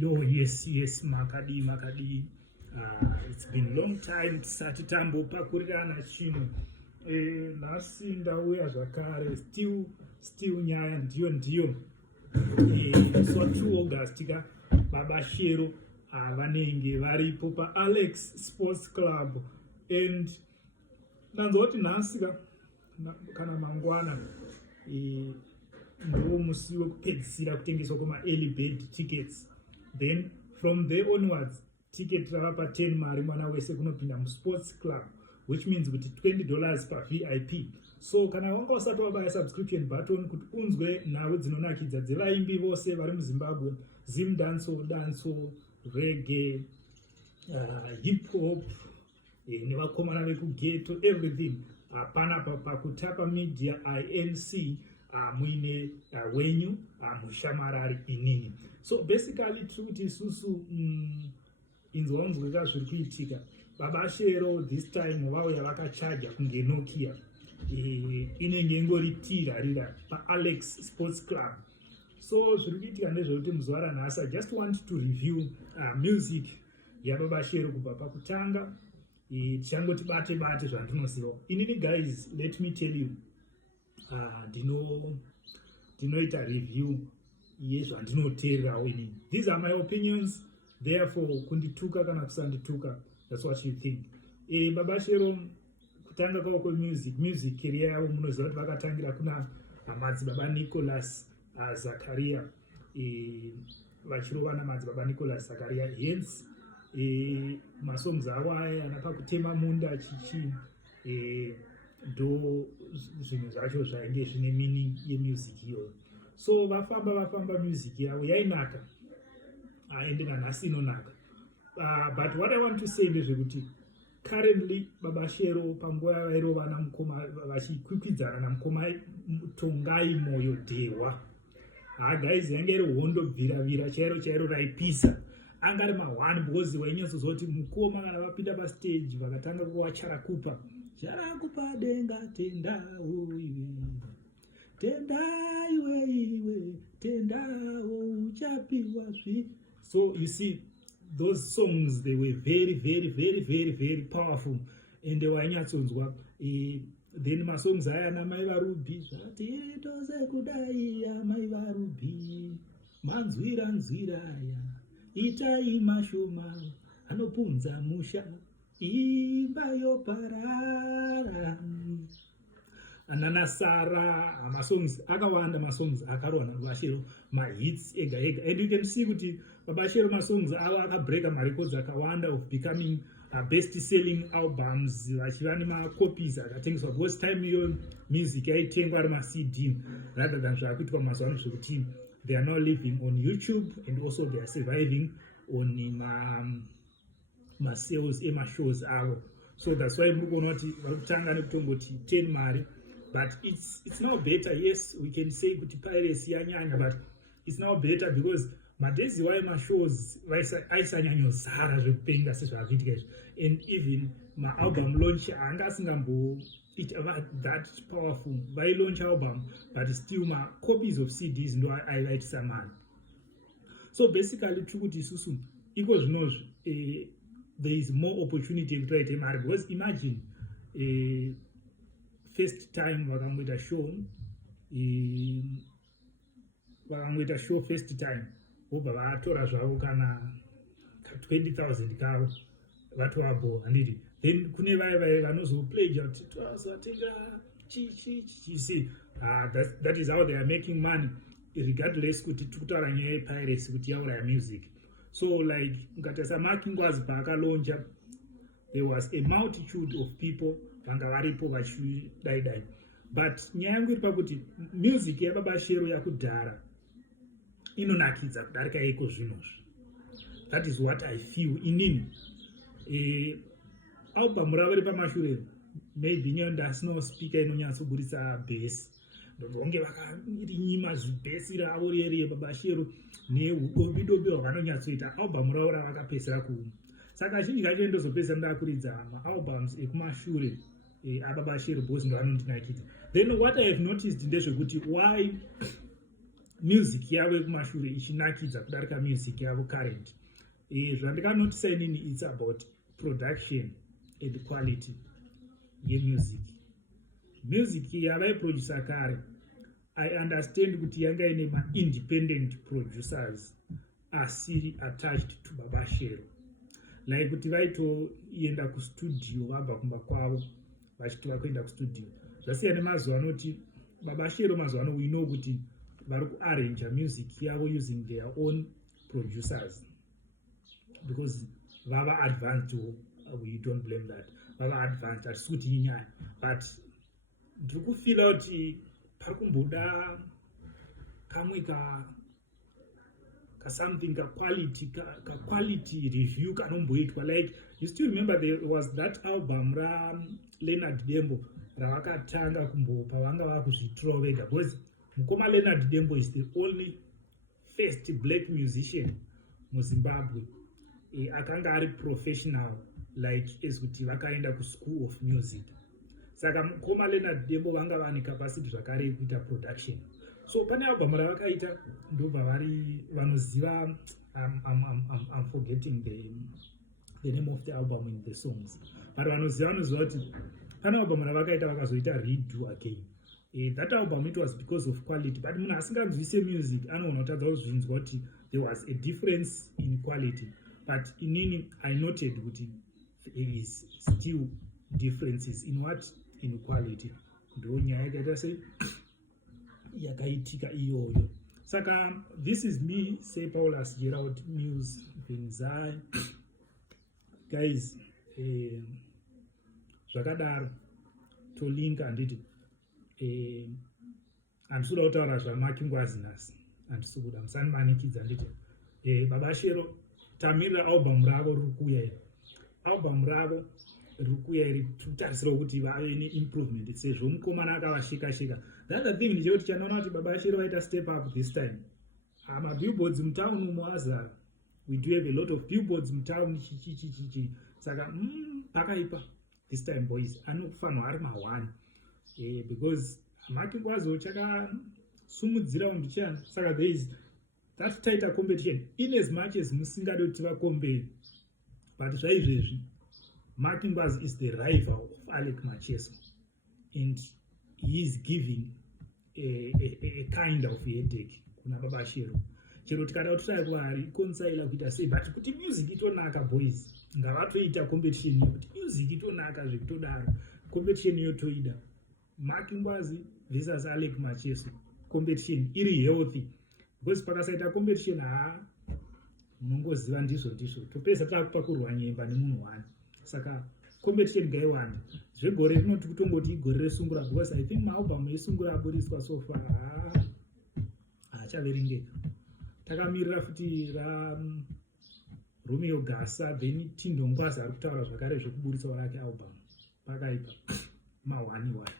Yo, yes, Makadi. It's been long time tisati tambopakurirana chino. Nhasi ndauya zvakare, still nyaya ndiyo. So 2 August ka Baba Shero vanenge varipo paAlex Sports Club, and ndanzoti nhasi kana mangwana ndo musi wekupedzisira kutengeswa kwama-early bird tickets. Then from there onwards ticket rava pa10 mari mwana wese kunopinda musports club, which means kuti $20 per VIP. So kana wanga usati wabaya subscription button kuti unzwe nhau dzinonakidza dzevaimbi vose vari muZimbabwe, zim danso, reggae, hip hop, nevakomana vekugeto, everything hapana pakutapa media inc muine wenyu mushamarari inini. So basically tiri kuti isusu inzwanzwika zviri kuitika. Baba Shero this time vauya vakachaja kunge Nokia, inenge ingori tirarira paAlex Sports Club. So zviri kuitika ndezvekuti muzuva ranhasi I just want to review music yaBaba Shero kubva pakutanga. Tichangoti bate zvandinoziva inini. Guys, let me tell you, ndinoita review yezvandinoteererawo inini. These are my opinions, therefore kundituka kana kusandituka, that's what you think. Baba Shero kutanga kwavo kwemusic career yavo munoziva kuti vakatangira kuna madzibaba Nicholas Zakaria, vachirova namadzibaba Nicholas Zakaria, hence masongs avo aya anapakutema munda chichi ndo zvinhu zvacho zvainge zvine meaning yemusic iyoyo. So vafamba music yavo yainaka, ende nanhasi inonaka. But what I want to say ndezvekuti currently Baba Shero panguva yavairova namukoma vachikwikwidzana namukoma Tongai Moyo Dehwa, guys, yanga iri hondo bviravira chairo raipisa. Anga ari ma1 because wainyatsoziva kuti mukoma kana vapinda pastage vakatanga kuwacharakupa denga tenda iwe uchapiwa zvi. So you see, those songs, they were very powerful, and they wainyatsonzwa. Then masongs aya namai varubi zvati tose kudai amai varubi manzwira aya itai mashoma anopunza musha imba yoparara ananasara. Masongs akawanda, masongs akarona Baba Shero, mahits ega, and you can see kuti Baba Shero masongs avo akabreka marecords akawanda of becoming best selling albums, vachiva nemacopies akatengeswa, because time iyo music yaitengwa ari macd rather than zvaakuitwa mazuva ano zvekuti they are now living on YouTube, and also they are surviving on masales emashows avo. So that's why muri kuona kuti vari kutanga nekutongoti 10 mari, but it's now better. Yes, we can say kuti piracy yanyanya, but it's now better because madezi waye mashows aisanyanyozara zvekupenga sezvaakuitika izvi, and even maalbum launch anga asingambo that powerful. Vai launch album but still copies of CDs ndo aivaitisa mari. So basically tiri kuti isusu iko zvinozvi there is more opportunity yekuti vaite mari, because imagine first time vakangoita show first time vobva vatora zvavo kana 20,000 kavo vatovabo handiti. Then kune vai vanozopleja kuti twasatenga chichi. That is how they are making money, regardless kuti tikutaura nyaya yepiracy kuti yauraya music. So like mukatasa Makingwazi paakalonja, there was a multitude of people vanga varipo vachidaidai, but nyaya yangu iri pakuti music yaBaba Shero yakudhara inonakidza kudarika iko zvinozvi. That is what I feel inini. Album ravo ripamashure, maybe nyayo ndasinawo speaker inonyatsoburitsa bass, ndonzonge vakarinyima zvibhesi ravo reri yaBaba Shero neudobidobi hwavanonyatsoita. Album ravo ravakapedzera kuuma. Saka zhinji kacho ndozopedzera ndakuridza maalbums ekumashure aBaba Shero because ndo anondinakidza. Then what I have noticed ndezvekuti why music yavo yekumashure ichinakidza kudarika music yavo current. Zvandikanotisa inini, it's about production and quality yemusic. Music yavaiproducer kare, I understand kuti yanga ine ma-independent producers asiri attached to Baba Shero. Like kuti vaitoenda kustudio vabva kumba kwavo vachiti vakuenda kustudio. Zvasiyana nemazuva anoti Baba Shero mazuva ano we know kuti vari kuarrange music yavo using their own producers because vava advanced. We don't blame that. Vava advanced hatisi kuti inyaya, but ndiri kufila kuti pari kumboda kamwe something quality review kanomboitwa. Like you still remember there was that album Leonard Dembo ravakatanga kumbopa vanga vakuzvitirawo vega, because mukoma Leonard Dembo is the only first black musician muZimbabwe akanga ari professional, like as kuti vakaenda kuschool of music. Saka mukoma Leonard Dembo vanga vane capacity zvakare yekuita production. So pane album ravakaita ndobva vari vanoziva, I'm forgetting the name of the album in the songs, but vanoziva kuti pane album ravakaita vakazoita redo again. That album, it was because of quality, but munhu asinganzwise music anoona kutadza kuzvinzwa kuti there was a difference in quality. But inini I noted kuti there is still differences in what? In quality. Ndo nyaya yakaita sei yakaitika iyoyo. Saka this is me, say Paulus Gerald News Vinzai. Guys, zvakadaro tolinka handiti handisida kutaura zvamakingwazi nhasi, handisi kuda musanimanikidza handiti Baba Shero tamirira album ravo riri kuuya iri. Album ravo riri kuuya iri titarisira kuti vave neimprovement sezvo mukomana akavasheka-sheka. The other thing ndechekuti chandaona kuti Baba Shero vaita step up this time. Mabillboards mutown umo azara. We do have a lot of billboards mutown chichichichichi. Saka pakaipa this time boys anofanwa ari ma1 because makingwazo chakasumudzira undichana. Saka there is that tighter competition in as much as musingade kuti vakombere, but zvaizvezvi Makingwazi is the rival of Alec Macheso and he is giving a kind of headache kuna Baba Shero. Chero tikada kutsvaka kuvari konsaila kuita sei, but kuti music itonaka boys ngavatoita competition kuti music itonaka zvekutodaro competition yotoida Makingwazi versus Alec Macheso, competition iri healthy, because pakasaita competition munongoziva ndizvo topesa takupakurwa nyemba nemunhu wani. Saka competition ngaiwanda. Zvegore rinoti kutongoti igore resungura, because I think maalbum esungura aburiswa so far hachaverengeka. Takamirira futi Romeo Gasa, then Tindo Ngwazi ari kutaura zvakare zvekuburitsawo rake album. Pakaipa mawani wani.